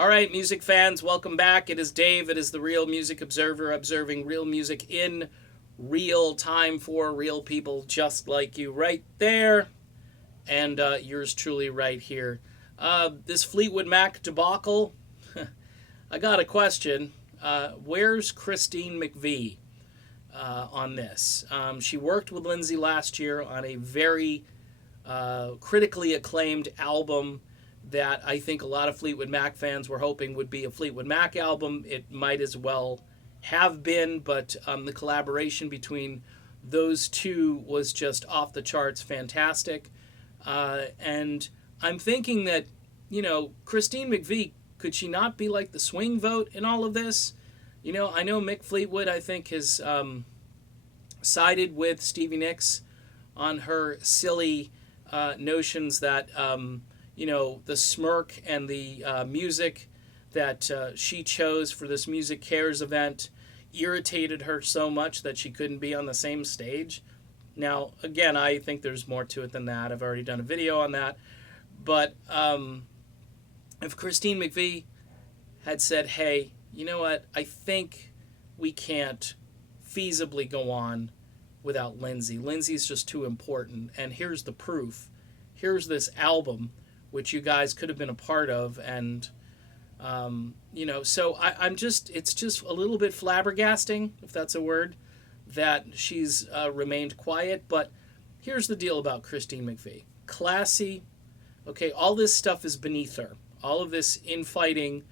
All right, music fans, welcome back. It is Dave. It is the Real Music Observer, observing real music in real time for real people just like you right there. And yours truly right here. This Fleetwood Mac debacle, I got a question. Where's Christine McVie on this? She worked with Lindsey last year on a very critically acclaimed album that I think a lot of Fleetwood Mac fans were hoping would be a Fleetwood Mac album. It might as well have been, but the collaboration between those two was just off the charts fantastic. And I'm thinking that, Christine McVie, could she not be like the swing vote in all of this? I know Mick Fleetwood, I think, has sided with Stevie Nicks on her silly notions that the smirk and the music that she chose for this Music Cares event irritated her so much that she couldn't be on the same stage. Now, again, I think there's more to it than that. I've already done a video on that. But if Christine McVie had said, hey, you know what, I think we can't feasibly go on without Lindsey. Lindsey's just too important. And here's the proof. Here's this album which you guys could have been a part of, and so it's just a little bit flabbergasting, if that's a word, that she's remained quiet. But here's the deal about Christine McVie: classy. Okay, all this stuff is beneath her. All of this infighting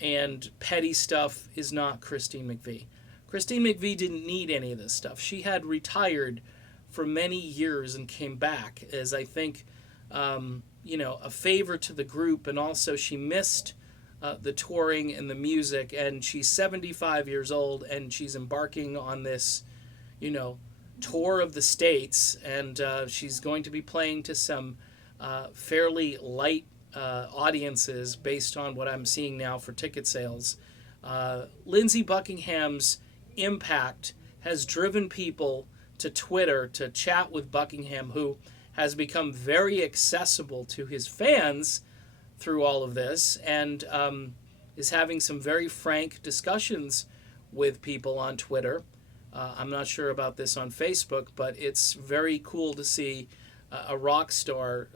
and petty stuff is not Christine McVie. Christine McVie didn't need any of this stuff. She had retired for many years and came back as, I think, a favor to the group, and also she missed the touring and the music, and she's 75 years old, and she's embarking on this, tour of the States, and she's going to be playing to some fairly light audiences based on what I'm seeing now for ticket sales. Lindsey Buckingham's impact has driven people to Twitter to chat with Buckingham, who has become very accessible to his fans through all of this, and is having some very frank discussions with people on Twitter. I'm not sure about this on Facebook, but it's very cool to see a rock star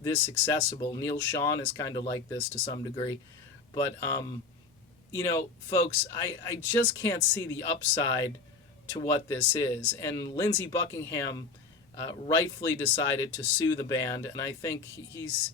this accessible. Neil Sean is kind of like this to some degree. But, folks, I just can't see the upside to what this is. And Lindsey Buckingham rightfully decided to sue the band, and I think he's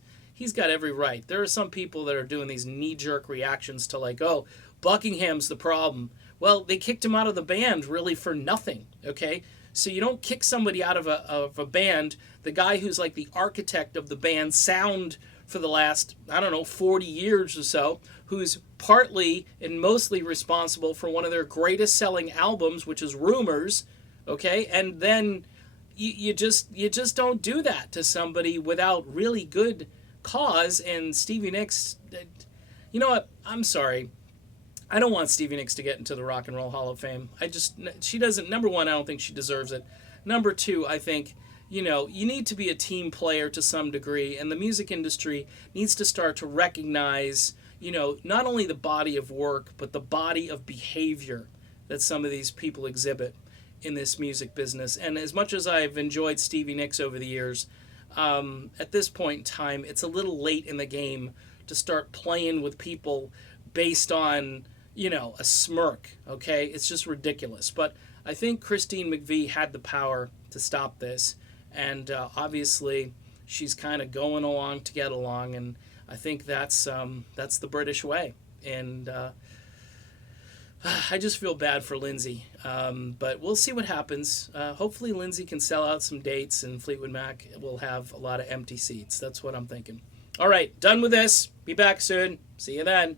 got every right. There are some people that are doing these knee-jerk reactions to like, oh, Buckingham's the problem. Well, they kicked him out of the band really for nothing, okay? So you don't kick somebody out of a band, the guy who's like the architect of the band's sound for the last, 40 years or so, who's partly and mostly responsible for one of their greatest selling albums, which is Rumors, okay? And then you just don't do that to somebody without really good cause. And Stevie Nicks, you know what? I'm sorry. I don't want Stevie Nicks to get into the Rock and Roll Hall of Fame. She doesn't, number one, I don't think she deserves it. Number two, I think, you need to be a team player to some degree, and the music industry needs to start to recognize, not only the body of work, but the body of behavior that some of these people exhibit in this music business. And as much as I've enjoyed Stevie Nicks over the years, at this point in time, it's a little late in the game to start playing with people based on, a smirk, okay? It's just ridiculous. But I think Christine McVie had the power to stop this, and obviously she's kind of going along to get along, and I think that's the British way. And I just feel bad for Lindsey, but we'll see what happens. Hopefully Lindsey can sell out some dates, and Fleetwood Mac will have a lot of empty seats. That's what I'm thinking. All right, done with this. Be back soon. See you then.